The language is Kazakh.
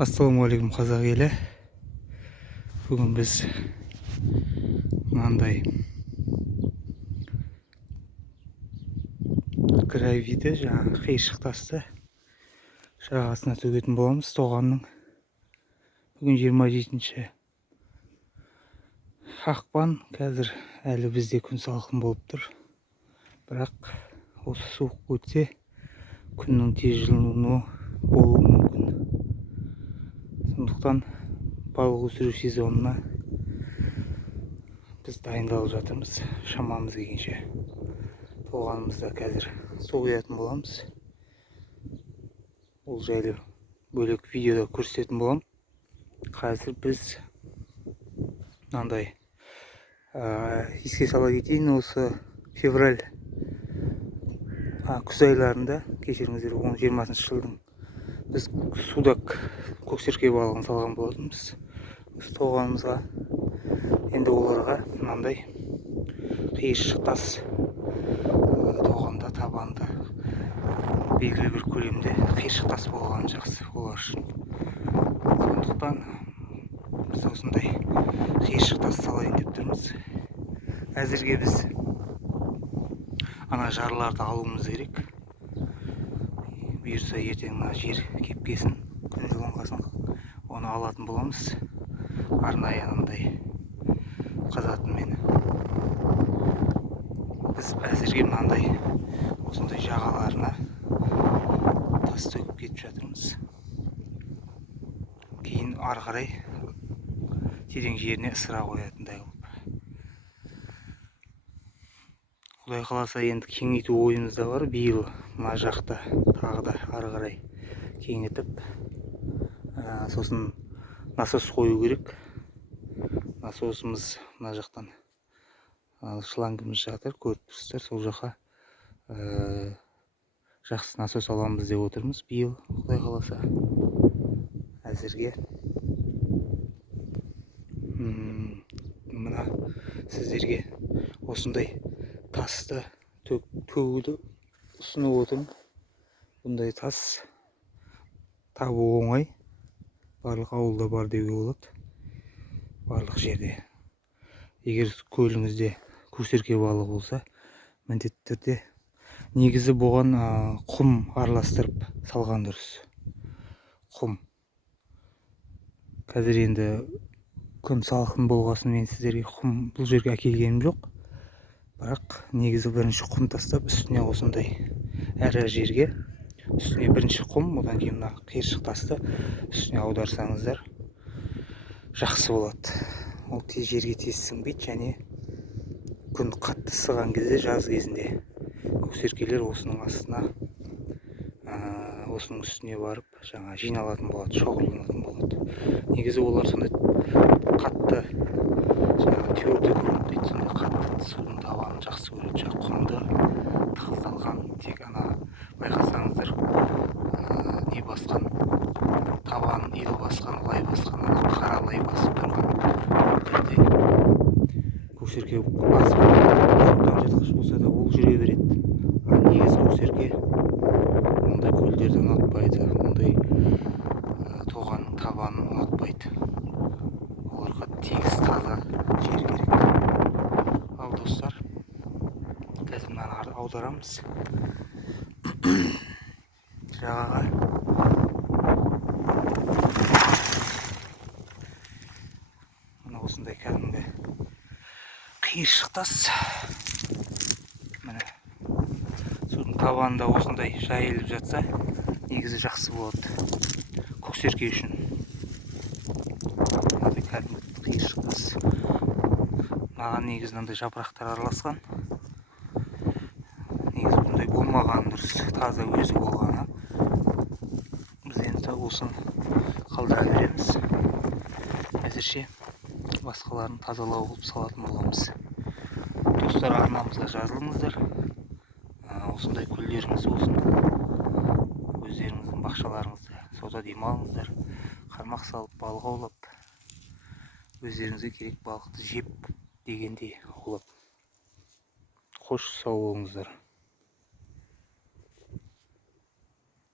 Ассалаумағалейкум қазақ елі. Бүгін біз мынандай гравийді, жаңағы қиыршық тасты жағасына төгетін боламыз. Тоғанның бүгін 27 ақпан. Қазір әлі бізде күн салқын болып тұр. Бірақ осы суық өтсе күннің тез жылынуы болуы мүмкін. Сондықтан балық өсіру сезонына біз дайындалып жатырмыз. Шамамыз келгенше тоғанымызда қазір су құятын боламыз. Ол жайлы бөлек видеода көрсететін болам. Қазір біз мынандай еске сала кетейін, осы февраль күз айларында, кешіріңіздер, 2020 жылдың біз судак көксерке балығын салған болатынбыз. Біз тоғанымызға енді оларға мынандай қиыршық тас тоғанда, табанда белгілі бір көлемде қиыршық тас болғаны жақсы олар үшін. Сондықтан біз осындай қиыршық тас салайын деп тұрмыз. Әзірге біз ана жарларды алуымыз керек. Бұйырса ертең жер кепкесін, күн жылынғасын оны алатын боламыз. Арнайы анандай қазатынмен. Біз әзірге мынандай осындай жағаларына тас төгіп кетіп жатырмыз. Кейін ары қарай терең жеріне ысыра қоятындай болып. Құдай қаласа енді кеңейту ойымызда бар. Биыл мына жақта тағы да ары қарай кеңетіп, сосын насос қою керек. Насосымыз мына жақтан шлангымыз жатыр, көріп тұрсыздар. Сол жаққа жақсы насос аламыз деп отырмыз биыл, Құдай қаласа. Әзірге мына сіздерге осындай тасты төгуді ұсынып отырмын. Бұндай тас табу оңай. Барлық ауылда бар деуге болады. Барлық жерде. Егер көліңізде көксерке балығы болса, міндетті түрде негізі бұған құм араластырып салған дұрыс. Құм. Қазір енді күн салқын болғасын мен сіздерге құм бұл жерге әкелгенім жоқ. Бірақ негізі бірінші құм тастап, үстіне осындай әрі жерге үстіне бірінші құм, одан кейін мына қиыршық тасты үстіне аударсаңыздар жақсы болады. Ол тез жерге тез сіңбейді, және күн қатты ысыған кезде, жаз кезінде көксеркелер осының астына, осының үстіне барып жаңа жиналатын болады, шоғырланатын болады. Негізі олар сондай қатты твердый грунт дейді, сондай қатты судың табанын жақсы көреді. Жаңа құмды тығыздалған, тек ана байқасаңыздар не басқан, табанын ил басқан, лай басқан, қара лай басып тұрған көлдерде көксерке аз жатқыш болса да ол жүре береді. Негізі көксерке ондай көлдерді ұнатпайды, ондай тоғанның табанын ұнатпайды. Оларға тегіс таза жер керек. Ал достар, қазір мынаны аударамыз жағаға. Мына осындай кәдімгі қиыршық тас. Міне судың табанында осындай жайылып жатса, негізі жақсы болады көксерке үшін. Мынандай кәдімгі қиыршық тас. Маған негізі мынандай жапырақтар араласқан. Негізі бұндай болмаған дұрыс, таза өзі болғаны. Біз енді осыны қалдыра береміз. Әзірше басқаларын тазалау қылып салатын боламыз. Достар, арнамызға жазылыңыздар. Осындай көлдеріңіз болсын. Өздеріңіздің бақшаларыңызда суда демалыңыздар. Қармақ салып, балық аулап, өздеріңізге керек балықты жеп дегендей аулап. Қош сау болыңыздар.